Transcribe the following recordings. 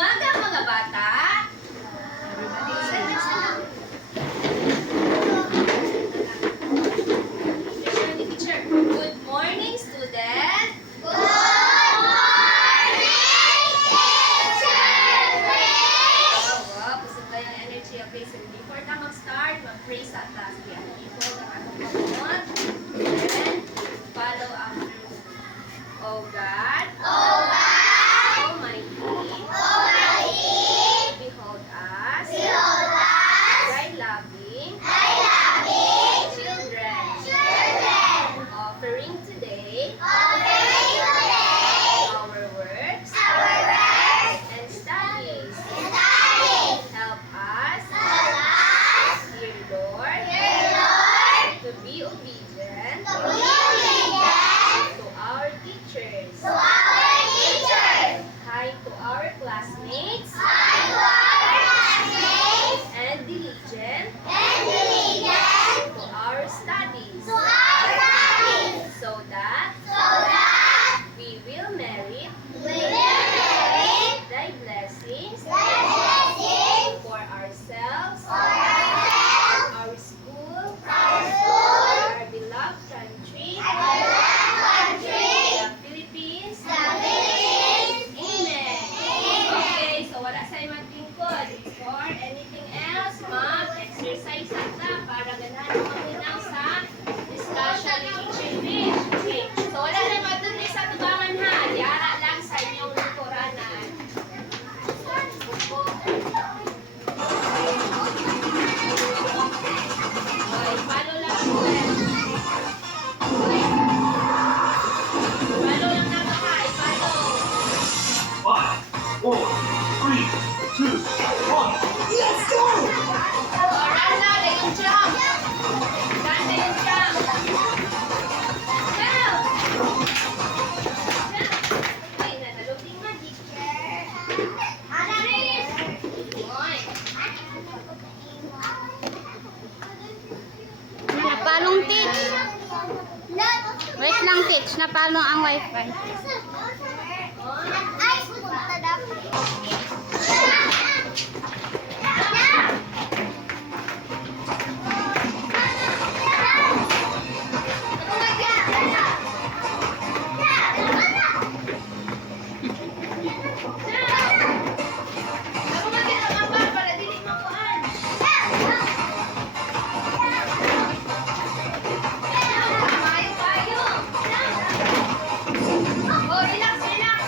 umaga mga bata. Good morning, student. Good morning, teacher! Wow, busog kayo ng energy. Okay, so before na mag-start, mag-pray sa taas. Kaya before na ano pagpunod. Then, follow after. Oh God. Oh God, Almighty. Almighty, Behold us. behold us, Thy loving. thy loving Children. children, Offering today. offering today Our works. our works And studies. and studies. Help us. Help us, Dear Lord. dear Lord, To be obedient. to be obedient To our teachers. to our teachers, Hi to our classmates. and to our classmates, And diligent and diligent to our studies. to our studies, So that so that we will merit we will merit thy blessings thy blessings for ourselves, for ourselves, our school, our school, our beloved country, our beloved country, the Philippines. the Philippines. Amen. Amen. Okay, so wala sa maglingkod. For anything else, mag-exercise ata para ganahan mo maminaw sa discussion ni Teacher Rich. Okay, so wala na magdunay sa tubangan ha. Yara lang sa inyong lingkuranan. Okay, follow lang ako eh. Follow lang na ba ha? I-follow. 5, 4, 3, 2, 1. Oh, run na, na yung jump. Run na yung jump. Jump! Jump! Ay, nanalubing na, teacher. Oy. Napalong teach. Wait lang teach. Napalong ang wifi. Ay, punta dapat. Ako magkakabang para dili makuhan. Mayo kayo. Oh, relax, relax.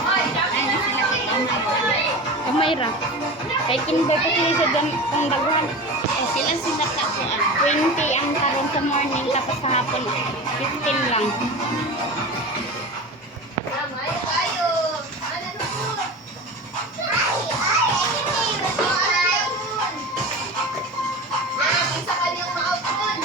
Oy, jump na sila kay Kamay. Kamay ra. Kay kinder pa sila sa kung baguhan. Sila kakuan. 20 ang karon sa morning tapos sa hapon 15 lang. Mayo kayo. Ano po? Isa ka niyong ma-out dun.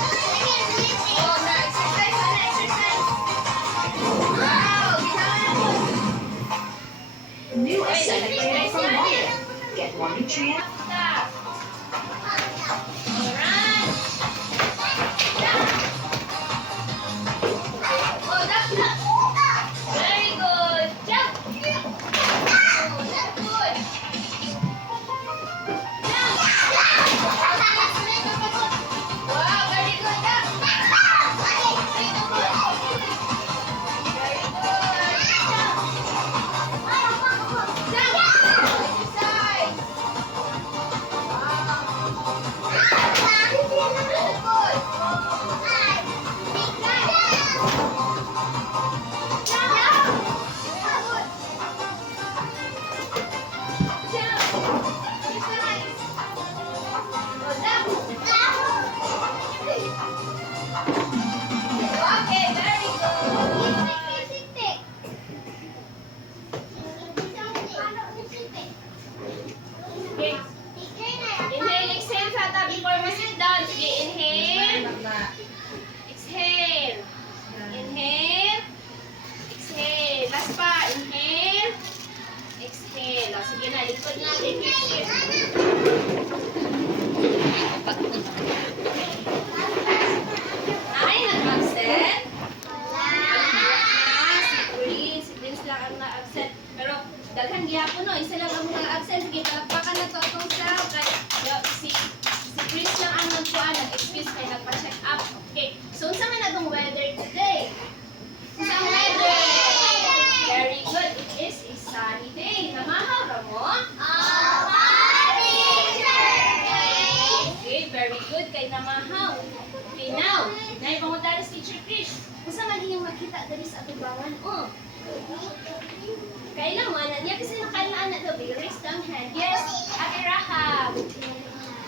Oh, na-exercise, na-exercise. Wow, ginawa na po. New Ay, assembly nag-exercise from na Wire. eh. Get one nutrient. Stop. Run. Jump. Oh, that's not. Very good. Jump. Oh, that's good. Jump. Wow, very good. Jump. Very good. Very good. Jump. Exercise. Okay, very good. Okay. Inhale, exhale sa tabi before mo sit down. Sige, inhale. Exhale. Inhale. Exhale. Last pa. Inhale. Exhale. O, sige na, likod natin. Exhale. good kay namahaw. Okay, now, naipangunta si Teacher Krish. Kung man iyong makita dali sa atubangan, oh. Kailangan na niya kasi nakailangan na daw. Raise down hand. Yes, Ate Rahab.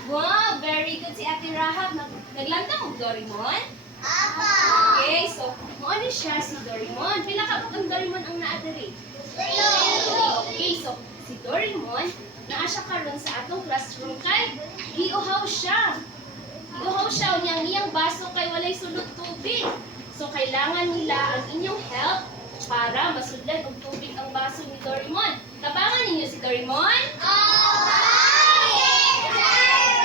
Wow, very good si Ate Rahab. Naglantang mo Doraemon? Okay, so, ano siya si Doraemon? Pila ka ang Doraemon ang naadari? Okay, so, si Doraemon, naa siya karon sa atong classroom kay giuhaw siya. Giuhaw siya niyang iyang baso kay walay sulod tubig. So, kailangan nila ang inyong help para masudlan og tubig ang baso ni Doraemon. Tabangan ninyo si Doraemon?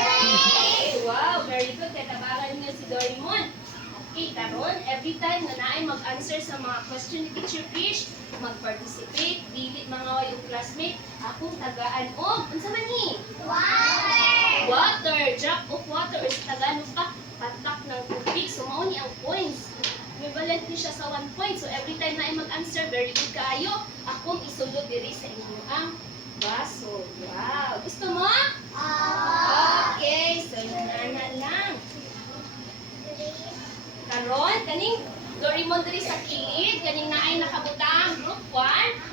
Okay, wow, very good. Kaya tabangan ninyo si Doraemon. Okay, karon every time na naay mag-answer sa mga question ni Teacher Fish, mag-participate, dili mga way o classmate, akong tagaan og unsa man ni? Water, drop of water or sa Tagalog pa, tatak ng tubig. So mao ni ang points. Equivalent ni siya sa 1 point. So every time na ay mag-answer, very good kaayo, akong isulod diri sa inyo ang baso. Wow, gusto mo? Okay, so na lang. Karon, kaning Doraemon diri sa kilid, kaning naay nakabutang group 1,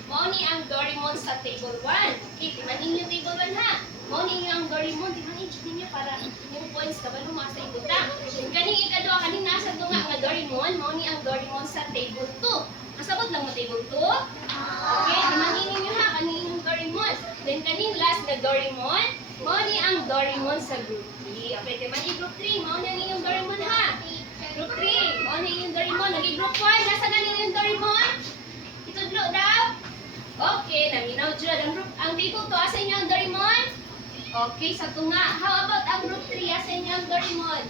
mao ni ang Doraemon sa table 1. Okay, timanin niyo table 1 ha. Mao ni ang Doraemon, timanin niyo para yung points kabalo mo sa ibutang. Kaning ikaduha, kaning nasa tunga nga Doraemon, mao ni ang Doraemon sa table 2. Kasabot lang mo table 2? Okay, timanin niyo ha, kaning yung Doraemon. Then kaning last na Doraemon, mao ni ang Doraemon sa group 3. Okay, timanin group 3, mao ni ang inyong Doraemon ha. Group 3, mao ni yung Doraemon. Lagi group 1, nasa na yung Doraemon? Itudlo daw? Okay, naminaw dyan. Ang table 2, asa inyo ang Doraemon? Okay, sa tunga. How about ang group 3, asa inyo ang Doraemon?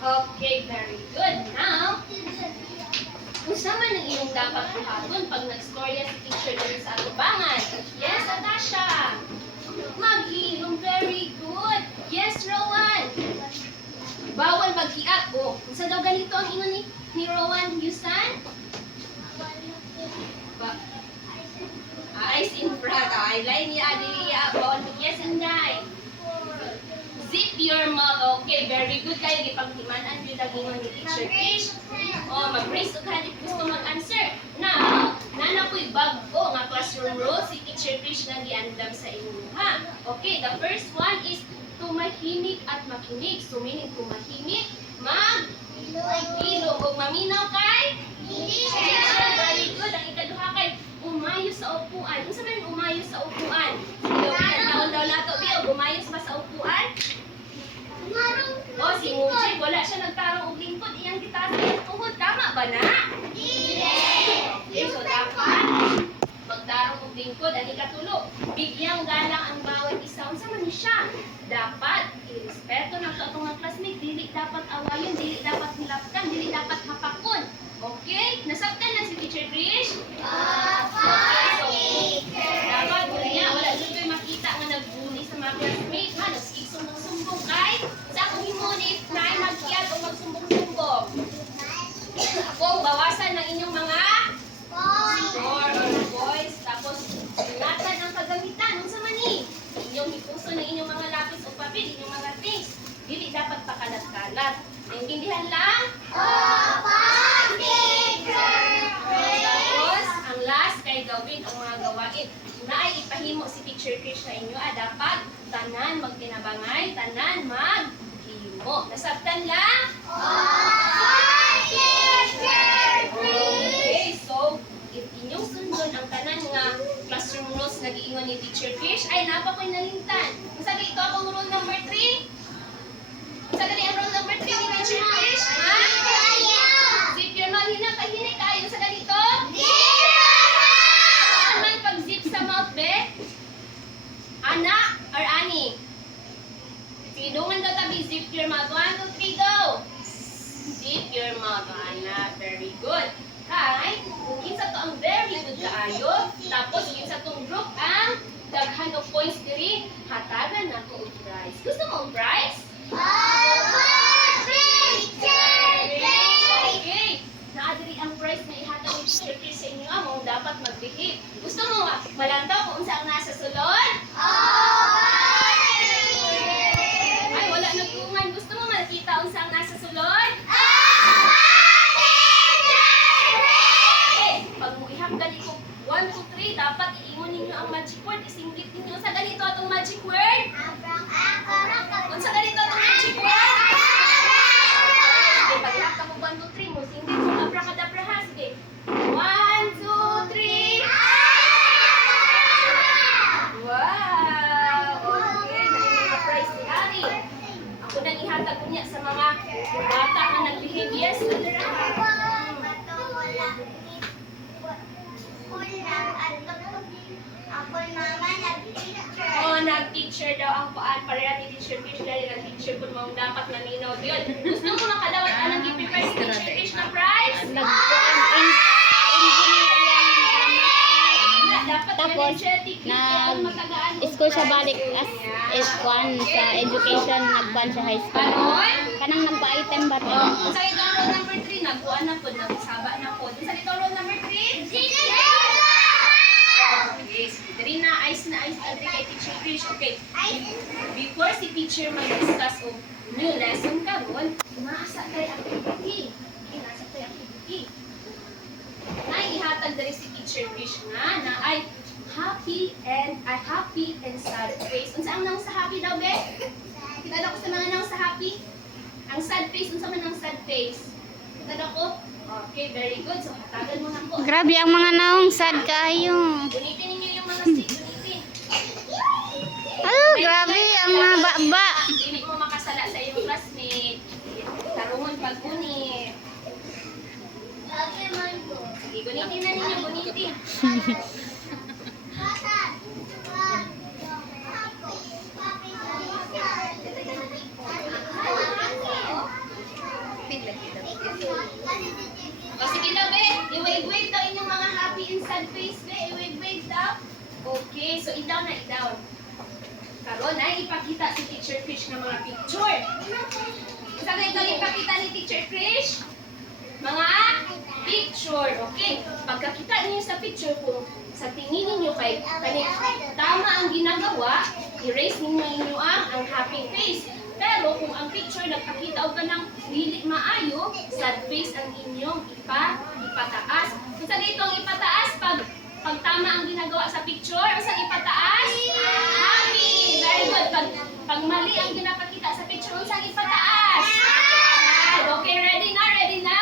Okay, very good. Now, kung man ang inyong dapat buhaton pag nag-storya si teacher dito sa atubangan? Yes, Natasha. Maghilom, very good. Yes, Rowan. Bawal maghiat. Oh, unsa daw ganito ang ingon ni Rowan Yusan? Eyes in front. Ay, line niya, diliya. Bawal mag-yes and die. Zip your mouth. Okay, very good kayo. Gipagtimanan yun ang ingon ni Teacher Krish. Oh, mag-raise o ka. Gusto mag-answer. Now, nana po'y bago nga classroom rules si Teacher Krish na giandam sa inyo. Ha? Okay, the first one is tumahimik at makinig. So, meaning tumahimik, mag-ilog. O maminaw kay? Very good. Ang ikaduha kay umayo sa upuan. Kung sabihin umayo sa upuan? Taon daw nato, Bill, umayos ba sa upuan? O, si Mujib, wala siya nagtarong og lingkod. Iyang gitaas iyang tuhod. Tama ba na? Okay, so dapat magtarong og lingkod. Ang ikatulo, bigyang galang ang bawat isa. Unsa man ni siya? Dapat irespeto ng katong mga classmate. Dili dapat awayon, dili dapat hilaptan, dili dapat hapakon. Okay? Nasabtan na si Teacher Krish? Okay, so dapat wala dyan kayo makita nga nagbuli sa mga classmate. Ha? Nagsumbong kay sa akong himunit na ay magkiyat o magsumbong-sumbong. Akong bawasan ng inyong mga score or boys. Tapos, ingatan ang kagamitan. Kung sa mani, inyong ipuso ng inyong mga lapis o papel, inyong mga things. Dili dapat pakalat-kalat. Naintindihan lang? Tapos, ang last kay gawin ang mga gawain. Na ay ipahimo si Teacher Krish sa inyo. Dapat tanan magtinabangay, tanan maghimo. Nasabtan lang? Okay, so, if inyong sundon ang tanan nga classroom rules na giingon ni Teacher Krish, ay napa ko'y nalintan. Masabi ito akong rule number 3? Masabi ang rule number 3 ni Teacher Krish? Ha? Zip your mouth. Hinay kayo sa ganito? Saan man pag-zip sa mouth, be? Ana or ani? Sige, dungan daw tabi. Zip your mouth. 1, 2, 3, go! Zip your mouth, Ana. Very good. Kay, kung kinsa to ang very good kaayo, tapos kinsa tong group ang daghan of points diri, hatagan na ko og prize. Gusto mo og prize? Okay. Naadiri ang prize na ihatag ni Teacher Krish sa inyo. Mo dapat magbihib. Gusto mo malantaw kung unsa ang nasa sulod? Ay, wala nagtungan. Gusto mo nang ihatag niya sa mga bata na nag-behave. Yes, Mother Raha. Ako naman nag-teacher. Oo, nag-teacher daw ang kuan. Pareha ni Teacher Fish dahil nag-teacher kung mong dapat naminaw yun. Gusto mo makadawat anong i-prepare si Teacher Fish na prize? Dapat Tapos, energetic, yung matagaan. school siya balik as S1 sa education, nagkuhan siya high school. Kanang nagpa-item ba to? Sa ito roll number 3, nagkuhan na po, nagsaba na po. Sa ito roll number 3? Okay, sige. Na ice agri kay Teacher Fish. Okay. Before si teacher mag-discuss o new lesson karon, nasa tayo activity. Okay, nasa tayo activity. Naihatag dali si Teacher Fish na ay happy and sad face. Unsa ang nang sa happy daw, be? Kita daw ko sa mga nang sa happy. Ang sad face, unsa man ang sad face? Kita daw ko. Okay, very good. So, hatagan mo na ko. Grabe ang mga naong sad kayo. Gunitin ninyo yung mga stick. Gunitin. Oh, grabe ang mga baba. Hindi mo makasala sa iyong classmate. Tarungon pag-gunit. Sige, gunitin na ninyo. Gunitin. O sige na, be. I-wave-wave daw inyong mga happy and sad face, be. I-wave-wave daw. Okay, so i-down na, i-down. Karon ay ipakita si Teacher Fish ng mga picture. Saan na ito ipakita ni Teacher Fish? Mga picture. Okay, pagkakita niyo sa picture, kung sa tingin ninyo kay tama ang ginagawa, erase ninyo ang happy face. Pero kung ang picture nagpakita o ka ng dili maayo, sad face ang inyong ipataas. Kung saan ito ang ipataas, pag tama ang ginagawa sa picture, o saan ipataas? Happy! Very good. Pag mali ang ginapakita sa picture, o saan ipataas? Sad. Okay, ready na? Ready na?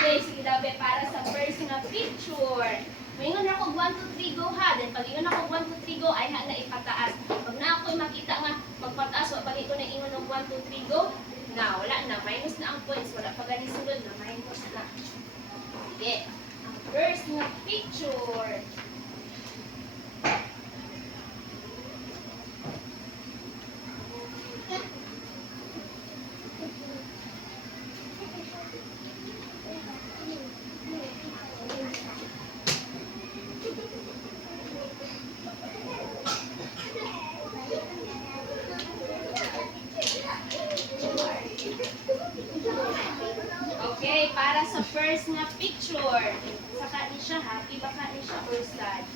Okay, sige daw, be, para sa first na picture. Mayroon ako 1, 2, 3, go ha. Then pag ingon ako 1, 2, 3, go, ay hala ipataas. Pag na ako makita nga magpataas, o pag ito na ingon ng 1, 2, 3, go, na, wala na. Minus na ang points. Wala pa galing sunod na. Minus na. Sige. Ang first na picture. Okay, para sa first na picture. Saka ni siya, happy ba ka ni siya or sad?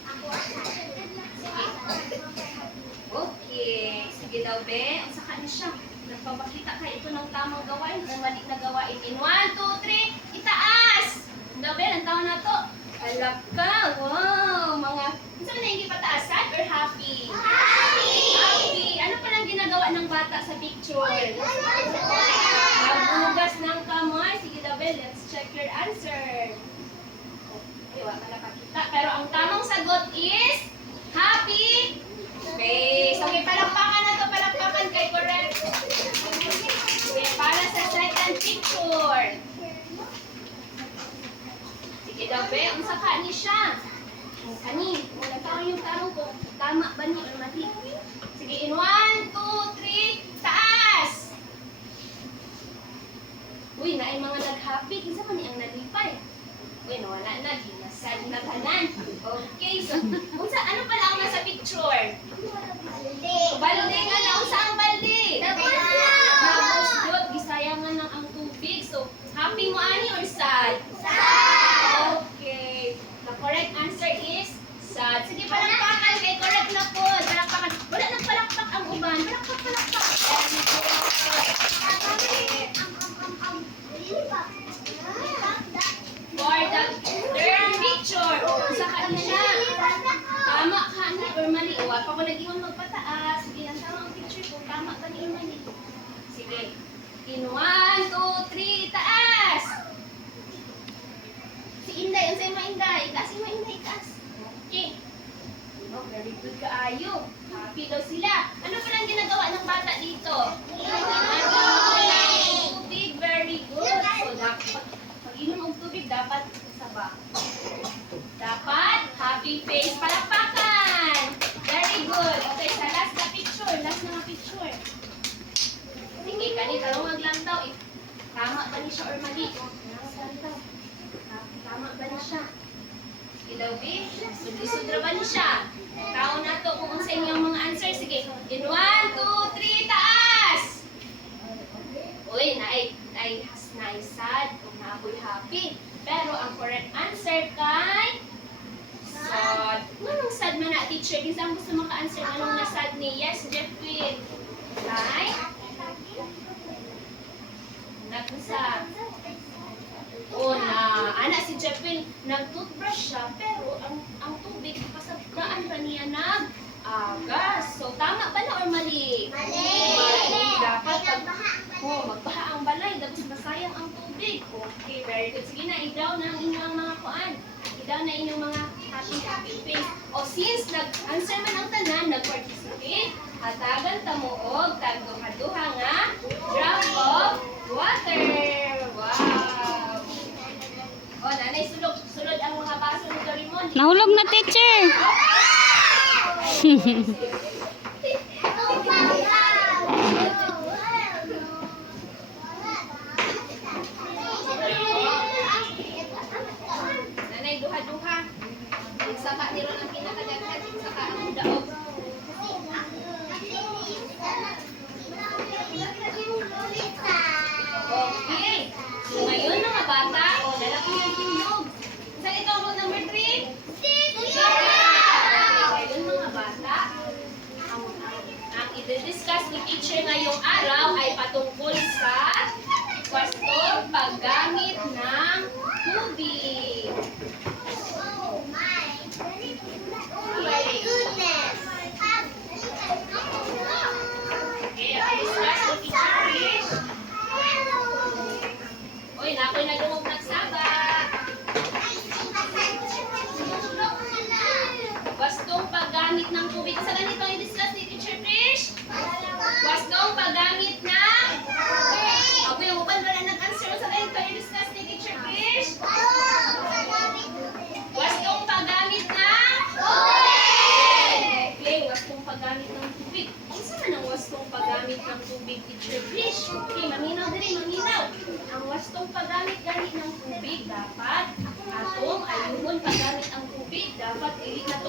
Okay, sige daw, be. Ang saka ni siya. Nagpapakita ka ito ng tamang gawain, ng mali na gawain. In 1, 2, 3, itaas! Daw, be, ang tao na to. Alap ka, wow! Mga, saan na yung ipataas, sad or happy? Happy! Ano pa lang ginagawa ng bata sa picture? Magbugas ng kamay. Sige daw, be, let's check your answer. Okay, wala ka nakakita. Pero ang tamang sagot is happy face. Okay, palakpakan na to. Palakpakan kay correct. Okay, para sa second picture. Sige daw, be, ang saka ni siya. Kani, wala tao yung tarong ko. Tama ba ni or mali? Sige, in 1, 2, 3, taas! Uy, naay mga nag-happy. Kinsa man ang nalipay? Uy, nawala na. Ginasad na tanan. Okay, so, ano pala ang nasa picture? Balde nga na. Unsa ang balde? Tapos yun, gisayangan lang ang tubig. So, happy mo ani or sad? Sad! Okay. The correct answer is sad. Sige, palakpakan. Kay correct na po. Palakpakan. Wala nang palakpak ang uban. Palakpak. Okay. For the third picture, saka ni siya. Tama ka ni or mali. O, pa ko nag-iwan magpataas. Sige, ang tama ang picture kung tama ka ni or mali. Sige. In 1, 2, 3, taas! Si Inday, ang sa'yo mo Inday. Itaas mo Inday, itaas. Okay. Oh, very good ka ayo. Happy daw sila. Ano pa lang ginagawa ng bata picture. Sige, kani talong lang daw. Tama ba ni siya or mali? Tama ba ni siya? Sige daw, B. Sudra ba ni siya? Tao na to kung sa inyong mga answer. Sige. In 1, 2, 3, taas! Uy, naay sad kung naaboy happy. Pero ang correct answer kay sad. Anong sad man na, teacher? Kasi ang gusto maka-answer anong nasad ni yes, Jeffrey. Kay? Nagsa. O na, ana si Jeffrey, nag-toothbrush siya, pero ang tubig, pasagdaan pa niya nag-agas. So, tama ba na or mali? Mali. Dapat magbaha ang balay, dapat masayang ang tubig. Okay, very good. Sige na, idaw na ang inyong mga kuan. Idaw na inyong mga happy face. O since nag-answer man ang tanan, nag-participate, hatagan tamuog, tagduha-duha nga, drop of water. Wow! O, nanay, sulod ang mga baso ni Doraemon. Nahulog na, teacher. Nanay, duha-duha. Saka niro ang kinakadaghan, saka ang daog. Okay. So ngayon mga bata, lalaki yung tindog. Saan ito ang number 3? Ngayon mga bata, ang i-discuss ni teacher ngayong araw ay patungkol sa kwestong paggamit ng tubig. Okay, ang i-discuss ni teacher is uy, nako'y nagumog nagsaba. Wastong paggamit ng tubig. Sa ganito i-discuss ni Teacher Trish? Wastong paggamit ng ako yung upan wala nag-answer. Sa ganito i-discuss ni Teacher Trish? Wastong paggamit ng okay, wastong paggamit ng tubig. Isa man ang wastong paggamit ng tubig, Teacher Trish? Okay, maminaw din, maminaw. Ang wastong paggamit ganit ng tubig dapat atong ayuhon paggamit ang tubig dapat dili na to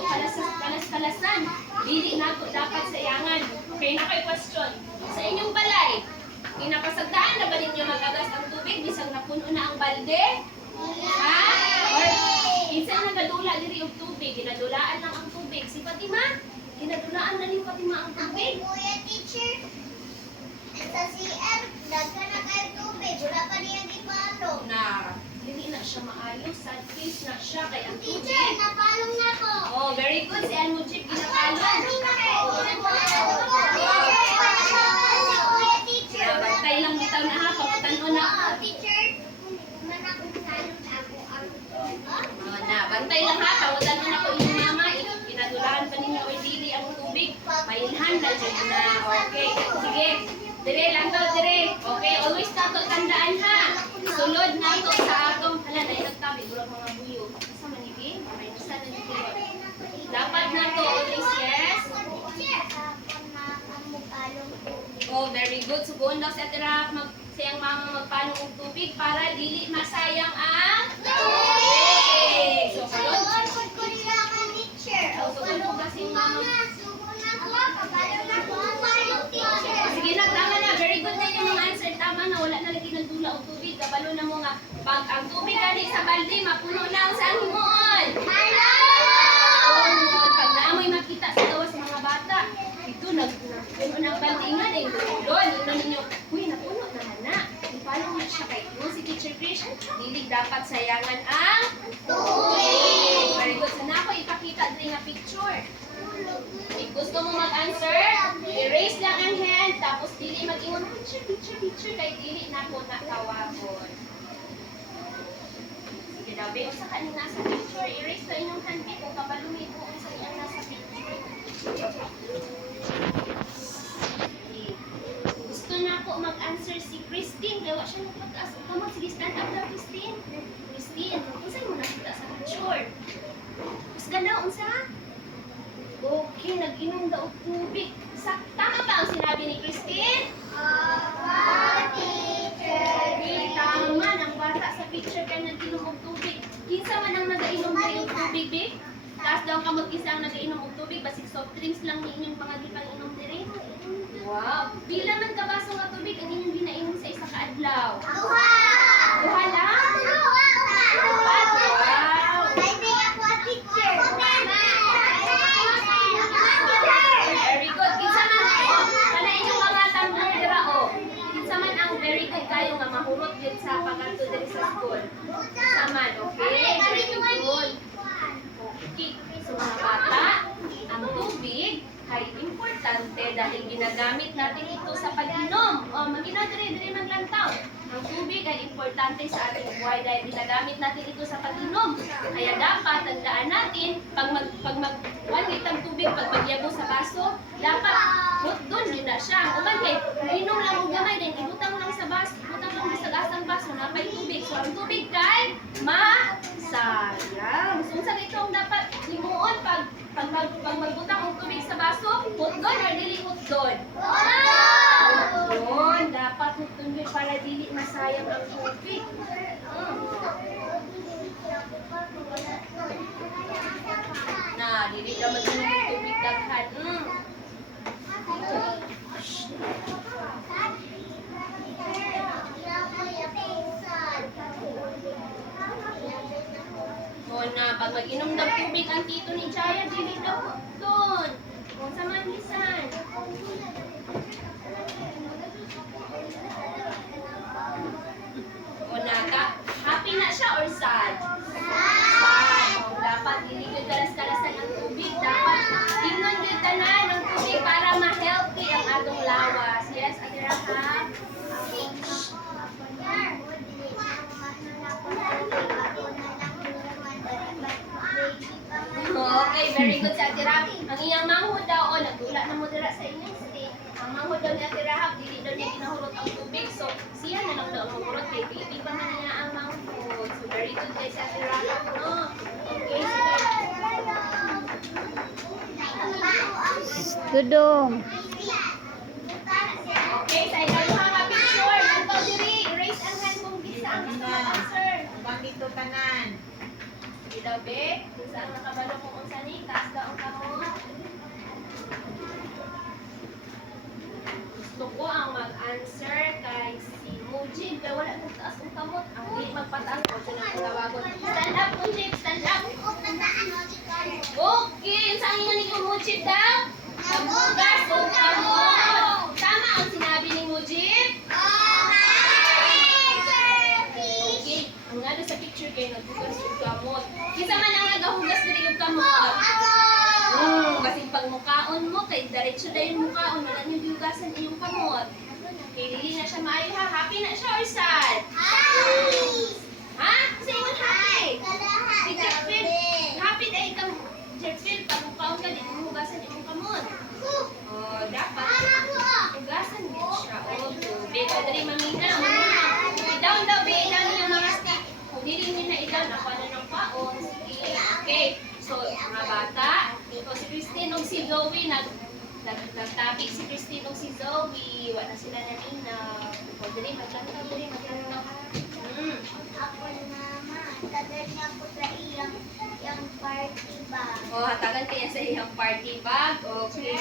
kalas-kalasan dili na to dapat sayangan. Okay na kay question sa inyong balay inapasagdaan na ba ninyo magagas ang tubig bisag napuno na ang balde ha or isa nagadula diri og tubig ginadulaan lang ang tubig si Fatima ginadulaan na ni Fatima ang tubig Kuya teacher, sa CM, daghan na kayo tubig. Wala pa niya di palo. na dili na siya maayos sad face na siya kay ang Teacher, tubig napalong na ko. oh very good si Anmujib ginapalon Napalong na kayo. Kuya teacher. bantay lang bitaw na ha pagtanaw na Teacher, manakong ako ang na bantay lang ha tawadan mo na ko inyong mama pinadulahan pa ninyo or dili ang tubig mailhan na dyan na okay sige dire lang to dire okay always na to tandaan ha sulod na to sa atong hala na nagtabi burang mga buyo sa manigi may nasa na dito dapat na to always yes oh very good sugon daw sa tira siyang mama magpalong og tubig para dili masayang ang tubig so sulod sige na, tama na. Very good na yung mga answer. Tama na, wala na lagi nagdula o tubig. Kabalo na mo nga. Pag ang tubig gani sa balde, mapuno na ang sa himuon. Pag naamoy makita sa gawas mga bata, ito, nagpuno ng balde nga na yung doon. Ino ninyo, uy, napuno naman na. Ipalong na siya kay mo si Teacher Krish. Dilig dapat sayangan ang tubig. Very good. Sana ako ipakita din na picture. If gusto mo mag-answer, erase lang ang hand, tapos dili mag-ingon, picture, kay dili na ko natawagon. Sige daw, be, usa ka nang nasa picture, erase to inyong hand, be, kung kabalumi po sa iyang nasa picture. Okay. Gusto na po mag-answer si Christine, kaya siya nagpag-ask. Come on, sige, stand up na, Christine. Christine, unsa mo nakita sa picture? Usga na, unsa? Okay, nag-inom daw og tubig. Tama ba ang sinabi lang nagainom og tubig, basig soft drinks lang ni inyong pangalipang inom diri. Wow. Pila man ka baso nga tubig ang inyong ginainom sa isa ka adlaw? Duha! Duha lang? Apat. Wow. Ay, di ako ang teacher. Very good. Kinsa man kana inyong mga tumbler dira o. Kinsa man ang very good kayo nga mahurot gyud sa pagkanto diri sa school. Kinsa man, okay? Very good. Okay. So mga bata, ang tubig ay importante dahil ginagamit natin ito sa pag-inom. O, mag-inom dire maglantaw. Ang tubig ay importante sa ating buhay dahil ginagamit natin ito sa pag-inom. Kaya dapat tandaan natin, pag one litang tubig, pag magyabo sa baso, dapat put doon, yun na siya. Kung man kay, inom lang mo gamay, then ibutang lang sa baso, ibutang lang sa gasang baso, napay tubig. So, ang tubig kay masayang. So, sa itong dapat limuon pag magbutang ng tubig sa baso, put doon or dili put doon? Doon, dapat put doon para dili masayang ang tubig. Na, dili ka mag-inom ng tubig daghan. O na, pag mag-inom ng tubig ang tito ni Chaya, dili daw put doon. Kung sa manisan. O na, happy na siya or sad? Sad. O, dapat dili gyud kalas-kalasan ang tubig. Dapat ingnon gyud tanan ng tubig para ma-healthy ang atong lawas. Yes, Ate Rahab? Okay, very good sa Ate Rahab. Ang iyang manghod daw, o, nagdula na mo dira sa inyong state. Ang manghod daw ni Ate Rahab, dili daw niya ginahurot ang tubig. So, siya na lang daw ang mahurot kay baby pa man niya ang manghod. So, very good guys sa Ate Rahab, no? Okay, sige. Tudong. Okay, sa ikaw mga picture. Nanto diri, raise ang hand kung bisa ang gusto mo answer. Bakit to tanan? Sige daw, be. Kung saan nakabalo kung unsa ni, taas daw ang kamot. Gusto ko ang mag-answer kay si Mujib. Kaya wala nang taas ang kamot. Ang di magpataas ko siya ng tawagon. Stand up, Mujib. Stand up. Okay, yung saan nga ni Mujib daw? Nabugas o kamot. Tama ang sinabi ni Mujib? Okay, ang nga sa picture kayo, naghugas yung kamot. Kisa man ang nagahugas na yung kamot. Kasi pag mukhaon mo, kay diretso na yung mukhaon, wala niyong bihugasan yung kamot. Okay, dili na siya maayo ha. Happy na siya or sad? Ha? Kasi mo happy. Si Jeffrey, happy dahil ka, Jeffrey, pag mukhaon ka, di mo hugasan yung kamot. Oh, dapat hugasan din siya. Oh, tubig. O, dali mamina. I-down daw, be. I-down yung mga stick. Kung dili nyo na i-down, ako na ng paon. Sige. Okay. So, mga bata, ito si Christine o si Zoe, nagtapik si Christine o si Zoe. Wala sila na nina. O, dali, maglantaw, dali, maglantaw. Ako naman, tagal niya po sa iyang party ba? O, hatagan kaya sa iyang party bag. Okay.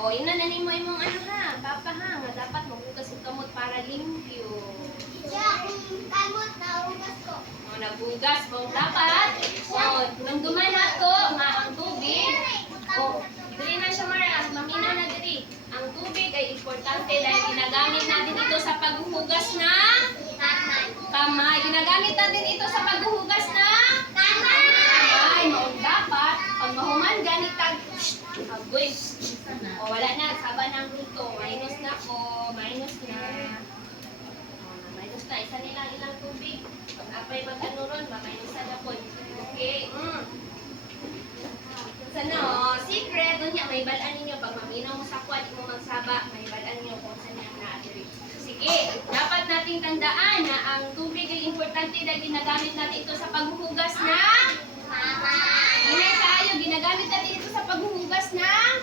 O, yun na nanin mo imong ano ha, papa ha, nga dapat maghugas yung kamot para limpyo. Siya, kamot na umas ko. O, naghugas mo dapat. O, nung dumana ko, nga ang tubig. O, dili na siya mara, mamina na diri. Ang tubig ay importante dahil ginagamit natin ito sa paghuhugas ng kamay. Ginagamit natin ito sa paghuhugas ng kamay. Noong dapat, pag mahuman ganit tag, agoy. O, wala na, saba ng luto. Minus na ko, minus na. Minus na, isa nilang ilang tubig. Pag apay mag-ano ron, ma-minusan na po. Okay, Sana, secret, doon niya, may balaan ninyo. Pag maminaw mo sa kwad, mo magsaba, may balaan ninyo kung saan niya na-adiri. Sige, dapat nating tandaan na ang tubig ay importante dahil ginagamit natin ito sa paghuhugas ng Inay tayo, ginagamit natin ito sa paghuhugas ng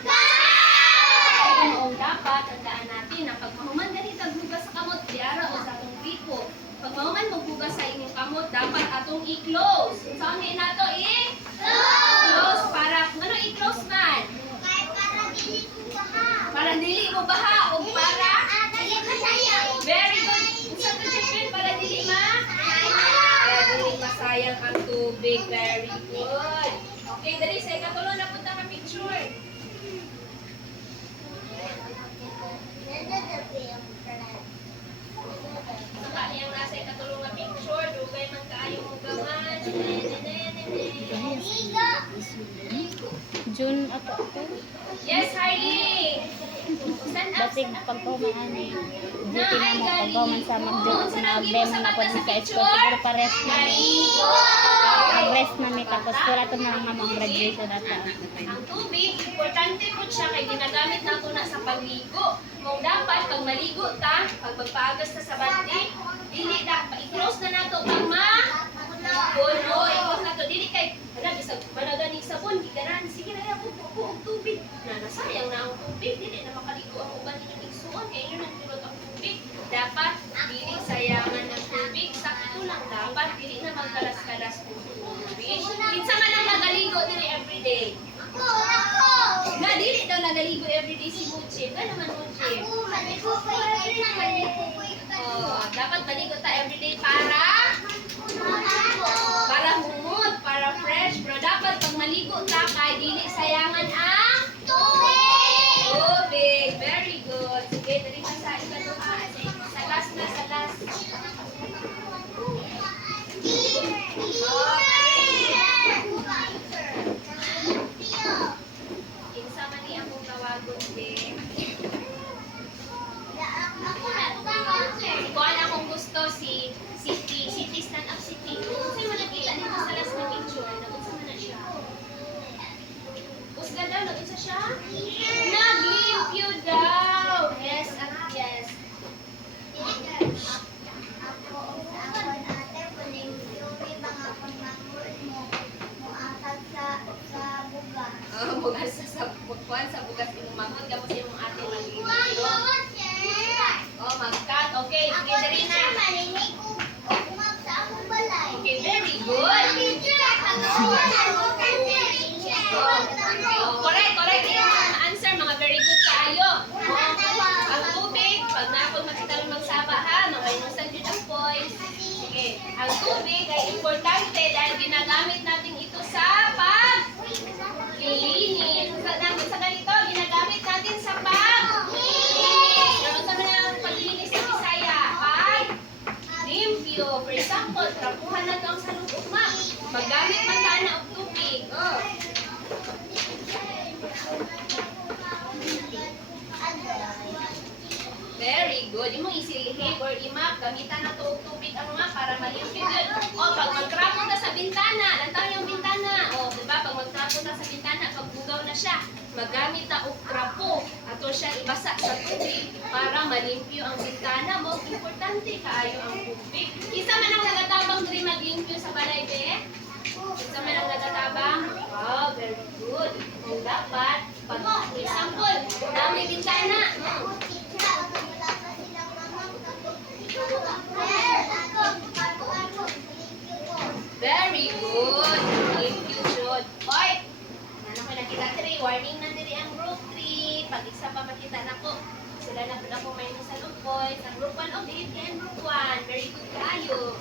noong dapat, tandaan natin na pag mahuman ganito, hugas sa kamot, diara o sa atong gripo. Pag mahuman, maghugas hugas sa inyong kamot, dapat atong i-close. Saan nga nato i-close? Para, ano i-close man? Kaya para dili ko baha. Para dili mo baha o para? Dili masaya. Very good. Unsa to children para dili para dili masayang ang tubig. Very good. Okay, dali sa ikatulo na punta ka picture. Saka niyang nasa ikatulo nga picture, dugay man kaayo mo gaman. June ako. Yes, Harley. Stand up. Batig pagpahumaan eh. Duty na mo Galing. pagpahuman sa Unsa nang mag-dem gimo sa na po mata sa sa school. picture? Siguro pares na. Galigo. Rest na may tapos wala to na nga mga graduation ata. Ang tubig, importante po siya kay ginagamit nato na sa pagligo. Kung dapat, pag maligo ta, pag magpaagas ta sa bandi, dili dapat, i-close na nato pag puno, i-close nato, dili kay, bisag managaning sabon, giganan, sige na yan, buong tubig. Nasayang na ang tubig, dili na makaligo ang uban ninyong igsuon, kaya yun ang tulot ang tubig. Dapat, dili sayangan ng tubig, sakto lang dapat, dili na magkalas-kalas ang tubig. Kinsa man ang nagaligo dili everyday. Na, dili daw nagaligo everyday si Muchim. Ano naman Muchim? Oh, dapat maligo ta everyday para humot, para fresh. Pero dapat pag maligo ta kay dili sayangan ang tubig. Very good. Sige, dali na sa ikaduha. Sa last na, sa last. Kinsa man ni akong tawagon din. Kuan akong gusto si City. City, stand up City. Kasi mo nakita dito sa last na picture. Nagunsa man na siya. Usga daw, nagunsa siya? Nag-limpyo daw. Yes, yes. Bugas sa bugas sa bugas imumamot ka mo sa imong ate maglimpyo. Oh, mag-cut. Okay, sige dali na. Okay, very good. Correct, correct. Yung mga answer, mga very good kaayo. Ang tubig, pag napod makita lang magsaba ha, mga inusan din ang points. Sige, ang tubig ay importante dahil ginagamit natin ito sa paglilinis. Sa ganito, ginagamit natin sa paglilinis. Pero sa mga paglilinis sa Bisaya, limpyo. For example, trapuhan na ito ang salubok ma. Maggamit man ka na og tubig. Oh. Very good. Yung mga isilihig or imap, gamitan na ito og tubig ang ma para malimpyo yun. O, pag magtrapo na sa bintana, lantaw yung bintana. O, diba? Pag magtrapo na sa bintana, pag bugaw na siya, magamit na og trapo. Ato siya ibasa sa tubig para malimpyo ang bintana mo. Importante kaayo ang tubig. Isa man ang nagatabang diri maglimpyo sa balay, be? Isa man ang nagatabang? Wow, very good. Kung dapat, pag example, dami bintana. Very good. Limpyo jud. Oy! Ano ko nakita diri? Warning na diri ang group 3. Pag isa pa makita nako. Sila na pud ako may sa group boys. Ang group 1 okay, and group 1. Very good kayo.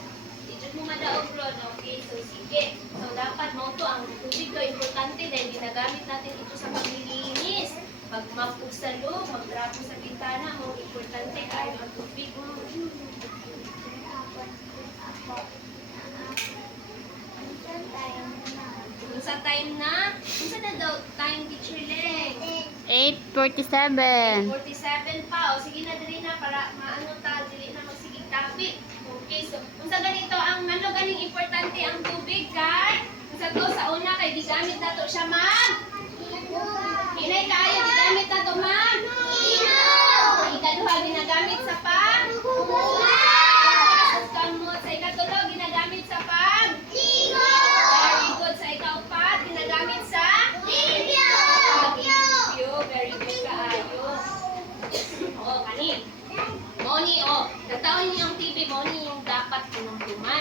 Ijud mo madaog ron. Okay, so sige. So dapat mo to ang tubig ko importante dahil ginagamit natin ito sa paglilinis. Pag mapug sa loob, magtrapo sa bintana mo, importante kayo ang tubig mo. Sa time na? Unsa na daw time teacher Leng? 8:47. 47 pa. O sige na dili na para maano ta dili na magsigig topic. Okay, so unsa ganito ang ano ganing importante ang tubig kay unsa to sa una kay gigamit nato siya ma'am. Hinay kayo gigamit nato ma'am. Ikaduha ginagamit sa kamot. Sa ikatulo ginagamit sa very good. Sa ikaapat ginagamit sa limpyo. Very good kaayo. Oh, kani. Moni, oh. Tatawin niyo yung TV, Moni yung dapat pinumduman.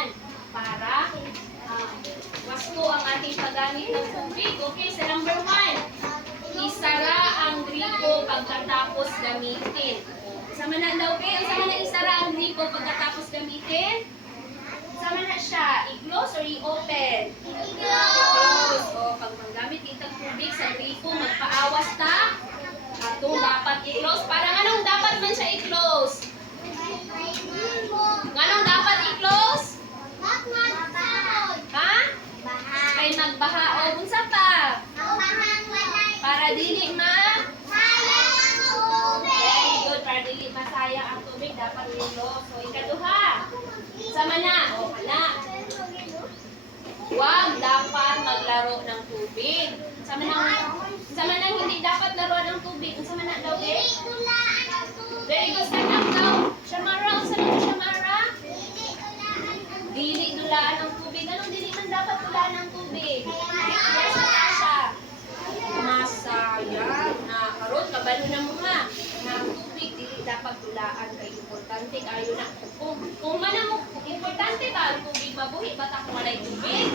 gamitin. Sama na daw, be. Ang sama na isara ang gripo pagkatapos gamitin. Sama na siya. I-close or i-open? I-close. O, pag manggamit kitang tubig sa gripo, magpaawas ta. Atong dapat i-close. Parang anong dapat man siya i-close? Anong dapat i-close? Ha? Kay magbaha. O, unsa pa? Para dili very good. Para dili masayang ang tubig, dapat i-close. So, ikaduha. Sama na. O, wala. Huwag dapat maglaro ng tubig. Sama na hindi dapat laruan ng tubig. Sama na daw, eh. Very good. Stand up daw. Shamara. Saan na Shamara? Dili dulaan ng tubig. Anong dili man dapat dulaan ng tubig? Yes, Natasha. Masayang na karon kabalo na mo ha. Na ang tubig dili dapat dulaan kay importante kayo na. Kung man mo importante ba ang tubig mabuhi bata kung walay tubig?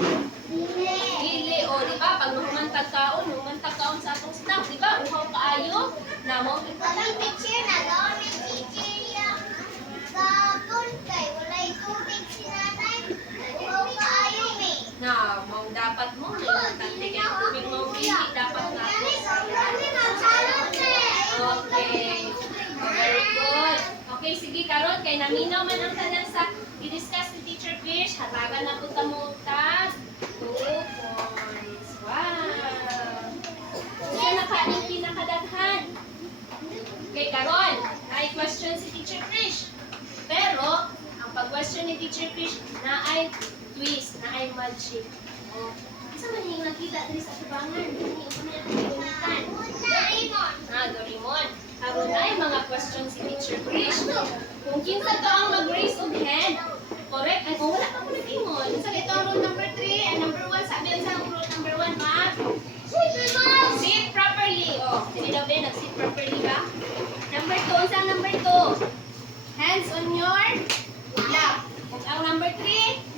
Dili o di ba pag humantag kaon sa atong snack, di ba? Uhaw kaayo na mo importante. Na mo dapat mo na importante kay ang tubig mo dili dapat na. Okay. Oh, very good. Okay, sige karon kay naminaw man ang tanan sa i-discuss ni Teacher Fish. Hatagan na punta mo tag 2 points. Wow. Isa na ka ang pinakadaghan. Okay, karon, ay question si Teacher Fish. Pero ang pag-question ni Teacher Fish na ay twist, na ay magic. Oh, isa man yung nakita diri sa tubangan. Hindi ko na nakalimutan. Doraemon. Karon ay mga question si Teacher Krish. Kung kinsa to ang mag-raise of hand, correct? Ay, kung wala ka po nag-ingon. Sa ito ang rule number 3 and number 1. Sabi yan sa rule number 1, ma? Sit properly. Oh, hindi daw din, nag-sit properly ba? Number 2, saan number 2? Hands on your lap. At ang number 3?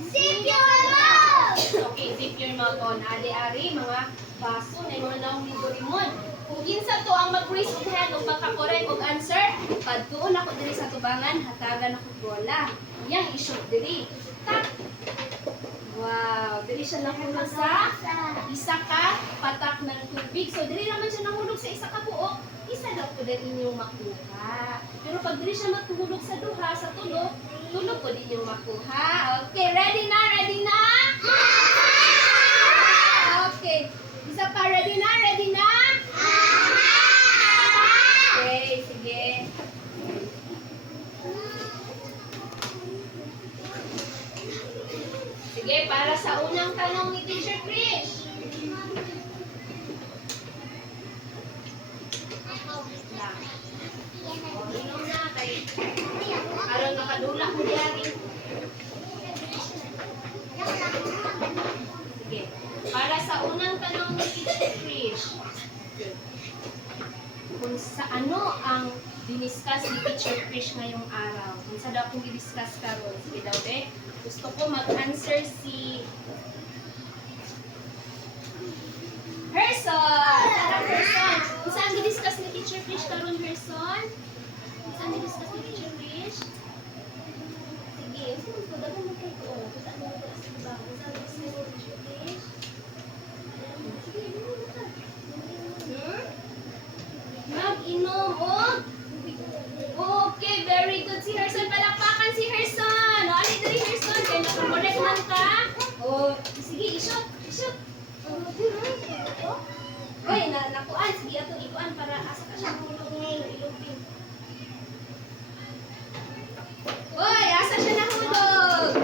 Okay, zip your mouth on. Ari-ari, mga baso na yung mga naong ni Doraemon. Kung kinsa to ang mag-raise of hand o pagka-correct og answer, pagtuon ako diri sa tubangan, hatagan ako bola. Yang i-shoot diri. Tak! Wow! Diri siya nahulog sa isa ka patak ng tubig. So, diri naman siya nahulog sa isa ka buok, isa daw po din inyong makuha. Pero pag diri siya matulog sa duha, sa tulog, tulog po din inyong makuha. Okay, ready na? Ready na? Okay. Isa pa, ready na? Ready na? Okay, sige. Sige, para sa unang tanong ni Teacher Krish. Inom na, tayo. Aron nakadula ko diyan. Sige. Para sa unang tanong ni Teacher Krish. Kung sa ano ang diniscuss ni Teacher Krish ngayong araw. Kung sa daw kung i-discuss karon. Sige daw, be. Gusto ko mag-answer si Herson. Tara, Herson. Kung saan i-discuss ni Teacher Krish karon, Herson? Kung saan i-discuss ni Teacher Krish? Sige. Kung dapat mo kayo ko. Kung saan mo kayo sa iba. Kung saan i-discuss ni Teacher Krish? Sige, mag-inom o? Okay, very good. Si Herson, palakpakan si Herson. O, alin dali Herson. Kaya nakakorek man ka. O, sige, i-shoot. I-shoot. Oy, nakuan. Sige, ato ikuan para asa ka siya mahulog ngayon. Ilupin. Oy, asa siya nahulog?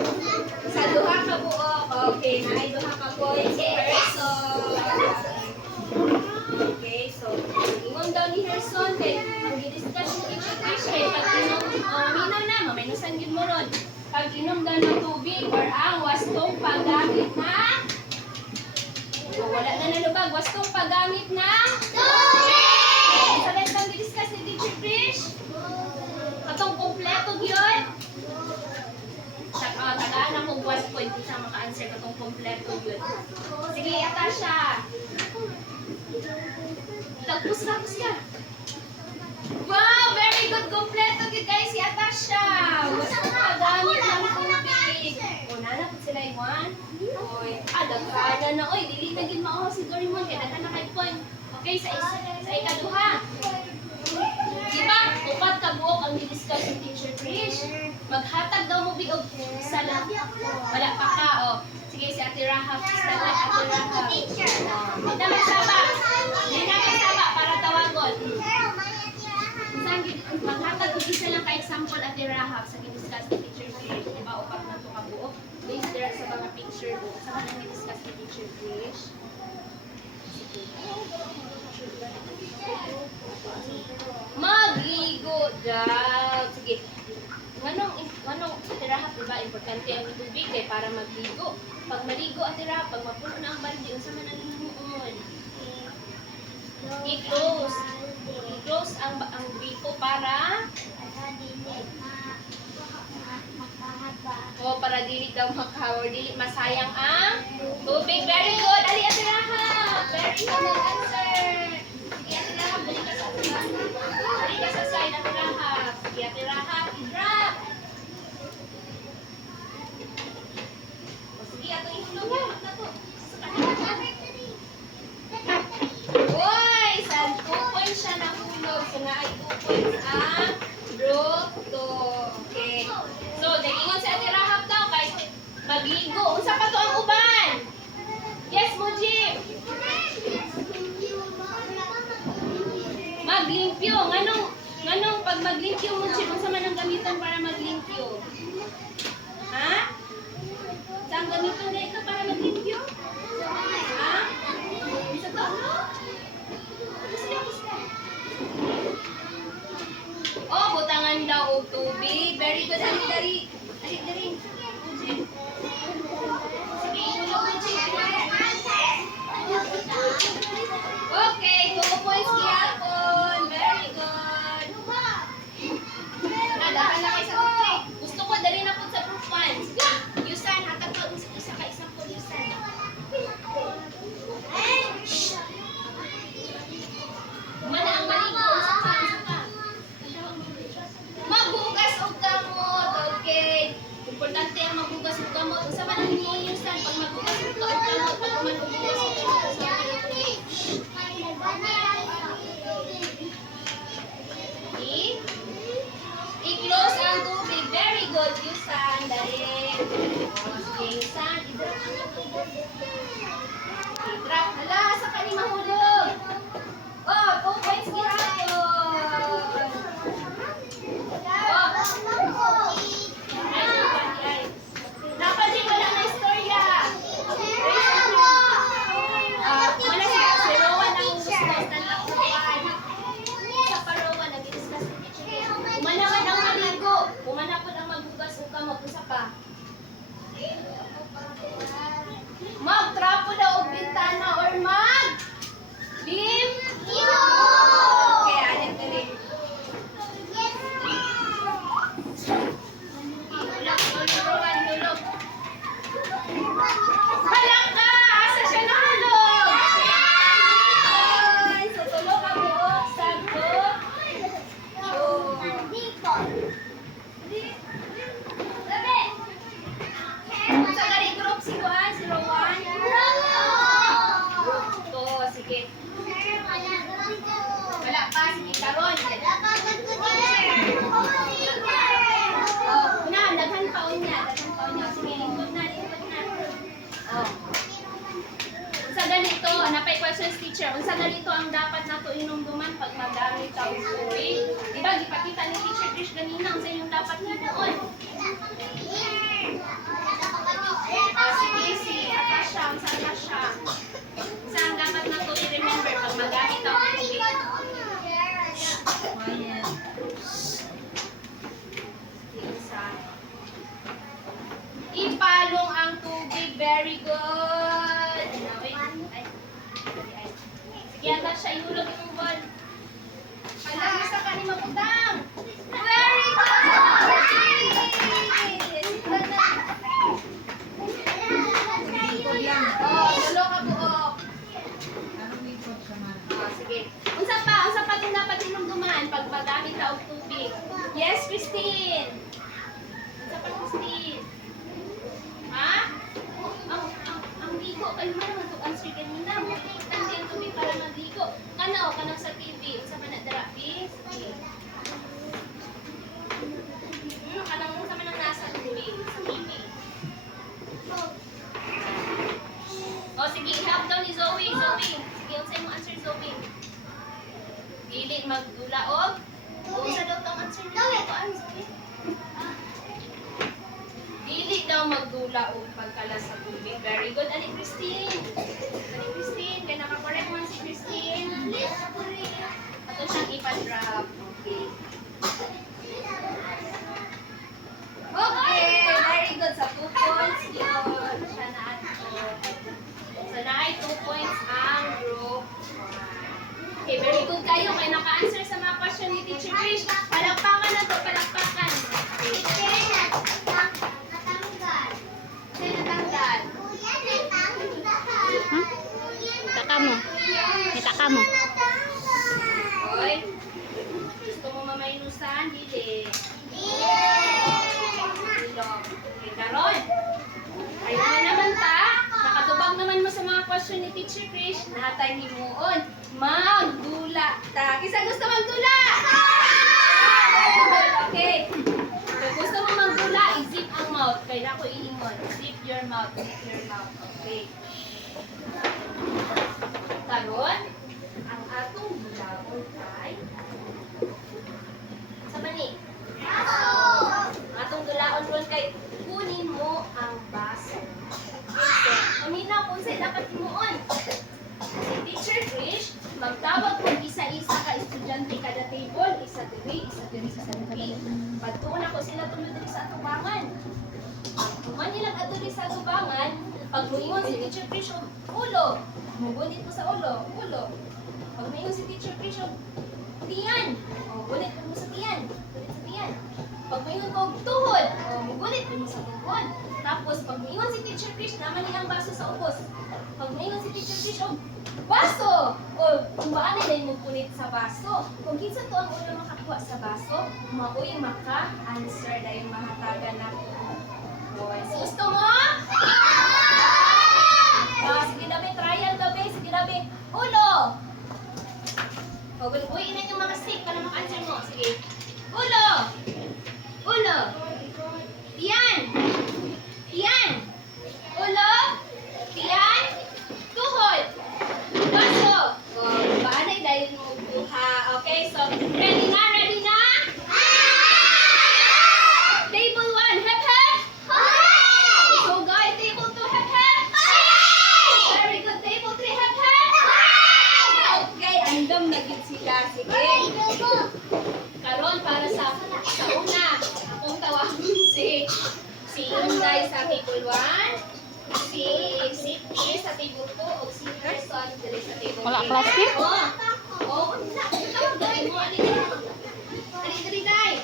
Sa duha ka buok. Okay, naay duha ka points si Herson. Okay, so, ingon daw ni Herson, kay ang i-discuss ni Teacher Krish, kay pag inom, minaw na, maminusan yun mo ron. Pag inom daw ng tubig or ang wastong paggamit na, wala na nalubag, wastong paggamit na tubig! Sabi ang i-discuss ni Teacher Krish, katong kompleto yun. Tagaan akong 1 point kung siya maka-answer katong kompleto yun. Sige, Atasha. Tapos ka. Wow! Ano na, oy, dili na gid mao si Doraemon kay daghan na kay point. Okay, sa ikaduha. Di ba? Upat ka buok ang di-discuss ni Teacher Trish. Maghatag daw mo biog sa lang. Wala pa ka, oh. Sige, si Ate Rahab. Stand like Ate Rahab. Hindi na magsaba. Hindi na magsaba para tawagon. Maghatag og isa lang ka example Ate Rahab sa di-discuss ni Teacher Trish. Di ba? Upat na to ka buok. Based dira sa mga picture mo. Sa mga di-discuss ni Teacher Trish. Magligo daw. Sige. Nganong Ate diba, importante ang tubig kay para magligo. Pag maligo Ate Rahab, pag mapuno na ang balde, unsa man ang himuon? I-close ang gripo para para dili daw makahaw, dili masayang ang tubig. Very good. Ali Ate Rahab. Very good answer. Sige Ate Rahab, balik ka sa side Ate Rahab. Sige Ate Rahab, i-drop. O sige, ato ihulog yan. Uy! Sa 2 points siya nahulog. So na ay 2 points ang bruto. Okay. So, dagingon si Ate Rahab daw kay magligo. Unsa pa to ang uban? Yes, Mujib. Maglimpyo. Nganong pag maglimpyo Mujib, unsa man ang gamiton para maglimpyo? Ha? Saan gamiton na ito para maglimpyo? Ha? Isa to? Oh, butangan daw og tubig. Very good. Alik dari. Mujib. Sige, ihulog Mujib. Okay, 2 points gihapon. Very good. Dahan lang kayo sa tubig. Gusto ko dali na po sa proof ones. Yusan, hatag ko isa ka isang po Yusan. Mana ang maligo? Isa ka. Maghugas og kamot. Okay. Importante ang maghugas og kamot. Unsa man ang himuon Yusan pag maghugas og kamot, pag maghugas og kamot sa tubig. I-close ang tubig. Very good, Yusan. Dali. Okay, Yusan. I-drop. Hala, sa kani mahulog. Oh, 2 points gihapon. Oh. Ay. Dapat di wala na istorya. Wala si Rowan ang gusto. Sa Parowan, nag-discuss ni Teacher. Umanawan ang maligo. Umanapod ang maghugas o kamot. Isa pa. Mag-trapo daw og bintana or mag-limpyo. Okay, anin ka rin. Hulog. Hala ka! Asa siya nahulog? Ay, so tulog ang buhok. Sago. Sa kari group si Juan, si Rowan. Ito, sige. Wala pa, sige, karon. Oh, na, daghan paon niya. Sige, lingkod na. Oh. Unsa ganito, napay questions teacher. Unsa ganito ang dapat nato inumduman pag magamit ta og tubig? Diba, gipakita ni Teacher Trish ganina unsa yung dapat himuon. Sige, si Atasha, unsa Atasha? Unsa ang dapat nato i-remember pag magamit ta og tubig? Ipalong ang tubig. Very good. Sige, agad siya. Ihulog yung ball. Alam, isa ka ni maputang. Very good. Oh, tulo ka buok. Oh, sige. Unsa pa din dapat inumduman pag magamit ta og tubig? Yes, Christine. Unsa pa, Christine? Ha? Ang ligo Ay, man, mag-answer kanina. Tandi ang tubig para magligo. Kanang sa TV. Sa manadara, please. Kanang mo sa manang nasa tubig. Sa TV. O, sige, help daw ni Zoe. Zoe. Sige, unsay mo answer, Zoe. Dili magdulaog. Unsa daw tong answer ni Zoe? Dili daw magdulaog pagkalas sa tubig. Very good. Ani, Christine. Kaya nakakorek man si Christine. Ato siyang ipa-drop. Okay. Okay, very good. Sa 2 points, yun. Siya na ato. So, na 2 points ang group 1. Okay, very good kayo. May naka-answer sa mga question ni Teacher Krish. Palakpakan na to, palakpakan. Natanggal. Taka mo. Itaka mo. Hoy. Gusto mo mamainusan? Dili. Okay, karon. Ayun na naman ta. Nakatubag naman mo sa mga question ni Teacher Krish. Nahatay ni Muon. Magdula ta. Kisa gusto magdula? Okay. Kung gusto mo magdula, i-zip ang mouth. Kaya ako iingon. Zip your mouth. Zip your mouth. Okay. Karon, ang atong dulaon ay sa mani. Atong dulaon ron kay kunin mo ang baso. Okay, so, aminaw kung sa'yo dapat himuon. Si Teacher Krish, magtawag kung isa-isa ka estudyante kada table, isa diri, isa diri. Pagtuon ako sila tulad diri sa atubangan. Kuman nilang ato diri sa atubangan, pag muingon si Teacher Krish, ulo. Mugunit mo sa ulo. Pag muingon si Teacher Krish, tiyan. Mugunit mo sa tiyan. Gunit sa tiyan. Pag muingon ko, tuhod. Mugunit mo sa tuhod. Tapos, pag muingon si Teacher Krish, naman nilang baso sa ubos. Pag muingon si Teacher Krish, baso! O, kung baan nila yung punit sa baso. Kung kinsa to ang ulo makakuha sa baso, maoy maka-answer dahil mahatagan na boys. Gusto mo? Sige dabi, trial dabi. Sige dabi. Ulo! O, uy, inan yung mga stick para maka-answer mo. Sige. Ulo! Tiyan! Ulo! Tiyan! Tuhod! Baso! O, baanay dahil mo buha. Okay, so, ready na? Table 1, hep hep! So, guys, table 2, hep hep! Very good. Table 3, hep hep! Okay, andam na gid sila. Sige. Karon para sa una, akong tawagin si Inday sa table 1, si Sipki sa table 2, o si Gerson diri sa table 3. Wala plastic? Oo. Tawag dali mo. Ali diri, Day.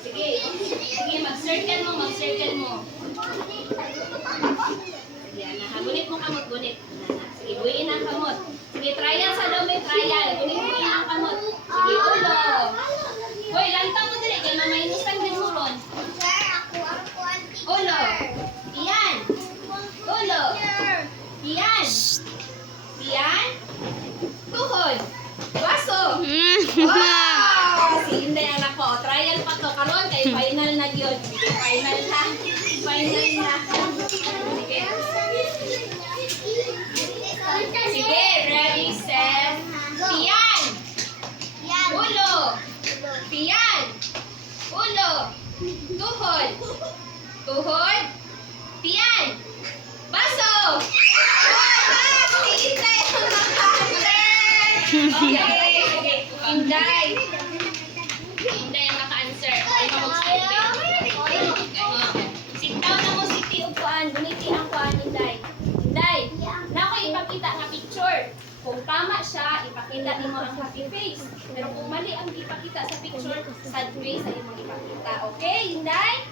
Sige, mag-circle mo. Yan, nahagunit mo kamot, gunit. Sige, buuin ang kamot. Sige, trial sa daw may trial. Buuin ang kamot. Sige, ulo. Hoy, lantang mo dili, kaya mamainusan din mo ron. Ulo. Iyan. Ulo. Iyan. Tuhod. Baso. Wow! Si Inday anak ko. Trial pa to. Karon kay final na yun. Final na. Sige, ready, set. Tiyan. Ulo. Tiyan. Ulo. Tuhod. Tiyan. Baso. Si Inday ang naka-answer. Okay. Inday ang naka-answer. Ay, mag-step. Sit down na mo si T. Upuan. Guniti ang kuan, Inday. Na ako ipakita nga picture. Kung tama siya, ipakita nimo ang happy face. Pero kung mali ang ipakita sa picture, sad face ang imong ipakita. Okay, Inday?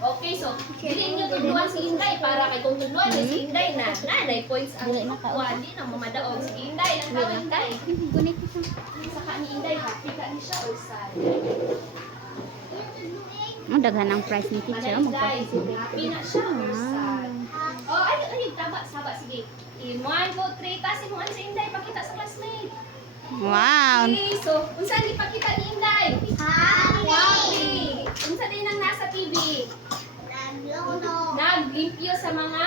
Okay, so, dili niyo tuluan si Inday para kay kung tuluan si Inday na nanay points ang kuan di na mamadaog si Inday. Ang tawag Inday. Gunit ito. Saka ni Inday, happy ka ni siya or sad? Ang daghan ang price ni teacher. Inday, happy na siya or sad? Oh, ay, saba, sige. In 1, 2, 3, tasin mo ano sa Inday, pakita sa classmate. Wow. Okay, so, unsa ni pakita ni Inday? Happy. Unsa din ang nasa TV? Naglimpyo sa mga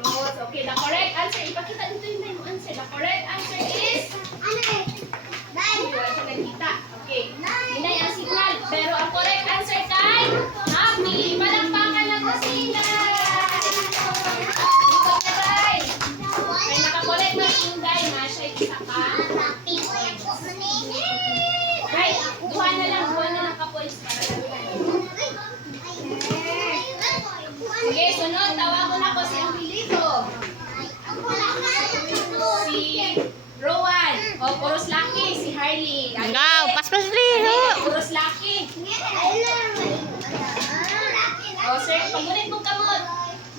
fruits. Okay, the correct answer, ipakita dito Inday mo answer. The correct answer is hindi wala siya nakita. Okay. Inday ang signal, pero ang correct answer kay happy. Palakpakan na ko si Inday. Dito ka tay. Kaya nakakolect na si Inday na siya isa ka. Right, duha na lang ka-points para lang. Okay, sunod, tawagan ako si Angelito. Si Rowan. O, puros laki. Si Harley. Wow, paspas liho. Puros laki. O, sir, pagunit mong kamot.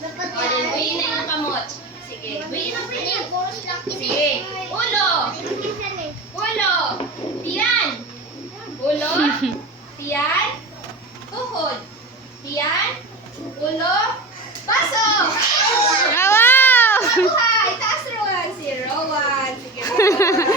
O, then, buyin na yung kamot. Sige, buyin ang buyin. Sige, ulo. Ulo. Tiyan. Ulo. Tiyan. Tuhod. Tiyan. Ulo. Baso. Wow! Hi, taas Rowan. Si Rowan. Sige, Rowan.